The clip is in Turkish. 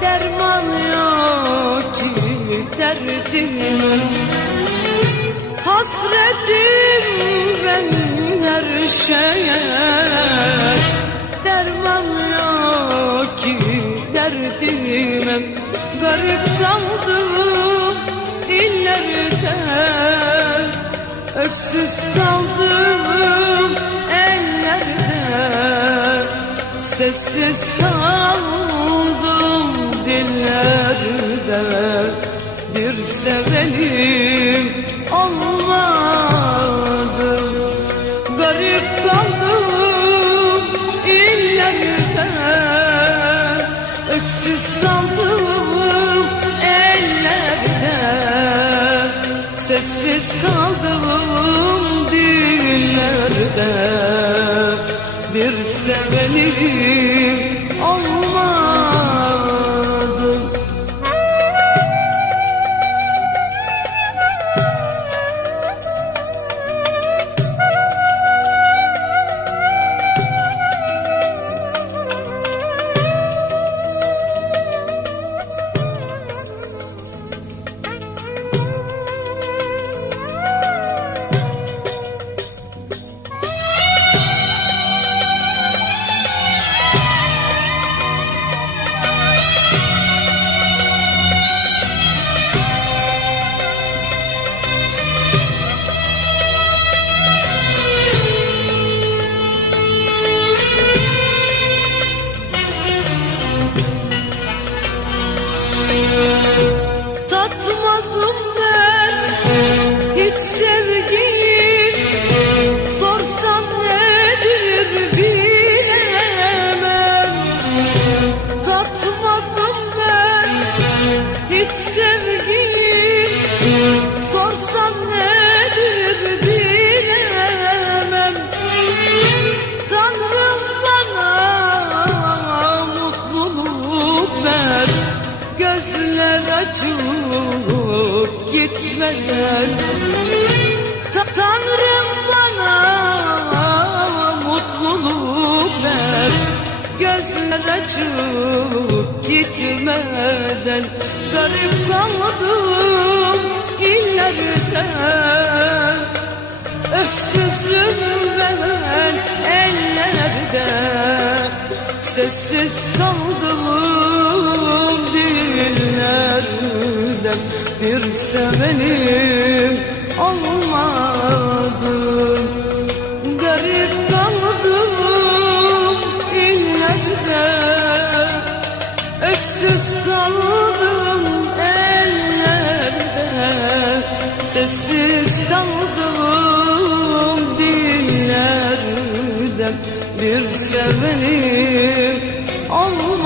Derman yok ki derdime Hasretim ben her şeye. Derman yok ki derdime Garip kaldım illerde Öksüz kaldım Sessiz kaldım dillerde. Bir sevenim olmadı. Garip kaldım illerde. Öksüz kaldım ellerde. Sessiz kaldım dillerde sevenim olmadı Tatmadım ben. Hiç Gözler açıp gitmeden Ta- Tanrım bana mutluluk ver. Gözler açıp gitmeden Garip kaldım illerde Öksüzüm ben ellerde Sessiz kaldım Bir sevenim olmadı Garip kaldım illerde Öksüz kaldım ellerde. Sessiz kaldım dillerde Bir sevenim olmadı